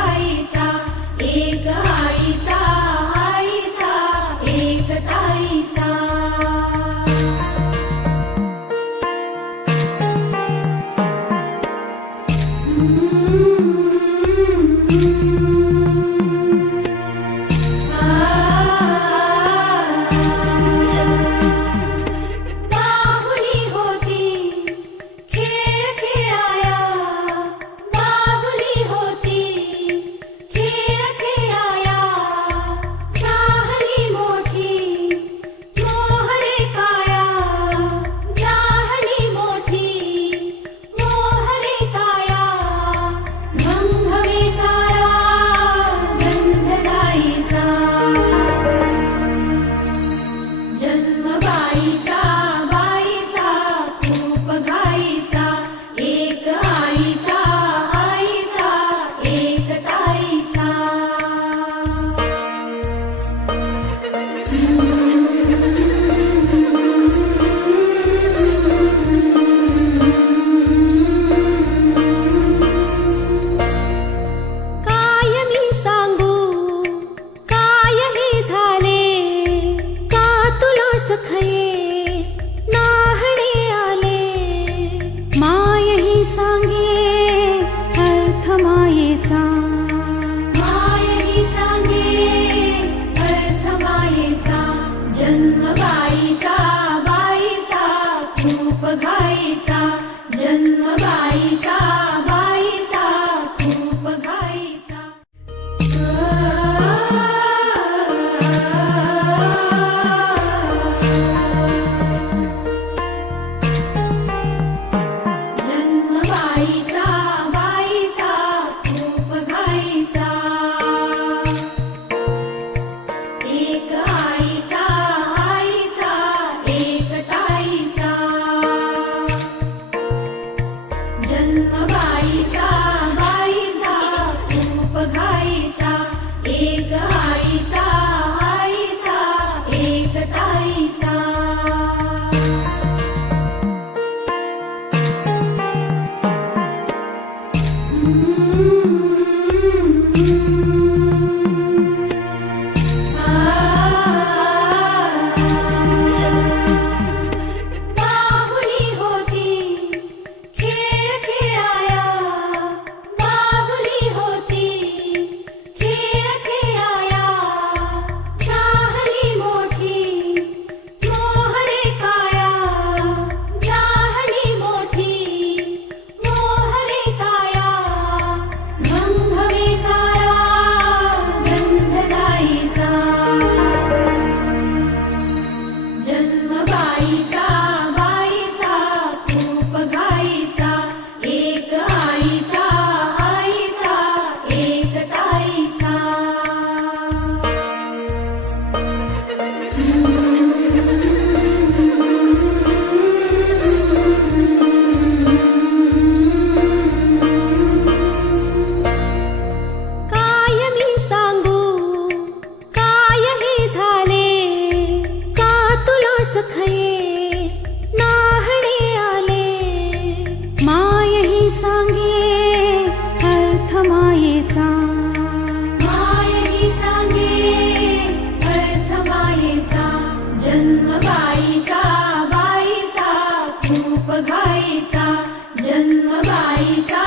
घाईचा, एक आईचा, आईचा एक ताईचा। बाहुली होती खेळ खेळाया, बाहुली होती खेळ खेळाया, झाली मोठी मोहरे काया, झाली मोठी मोहरे काया। गंधवे सारा गंध जाईचा, जन्म बाईचा, बाईचा खूप घाईचा, एक आईचा, आईचा एक ताईचा। काय मी सांगू काय हे झाले, का तुला सखये नाहणे आले। माय ही सांगे अर्थ मायेचा, माय ही सांगे अर्थ मायेचा। जन्म बाईचा, बाईचा खूप घाईचा, जन्म बाईचा, बाईचा खूप घाईचा। जन्म बाईचा, बाईचा खूप घाईचा, एक आईचा, आईचा एक ताईचा। जन्म बाईचा, बाईचा खूप घाईचा, एक आईचा, आईचा एक ताईचा। बाहुली होती खेळ खेळाया, बाहुली होती खेळ खेळाया, झाली मोठी मोहरे काया, झाली मोठी मोहरे काया। गंधवे सारा गंध जाईचा, जन्म बाईचा, बाईचा खूप घाईचा, एक आईचा, आईचा एक ताईचा। काय मी सांगू काय हे झाले, का तुला सखये नाहणे आले। माय ही सांगे अर्थ मायेचा, माय ही सांगे अर्थ मायेचा। जन्म बाईचा, बाईचा खूप घाईचा, जन्म बाईचा,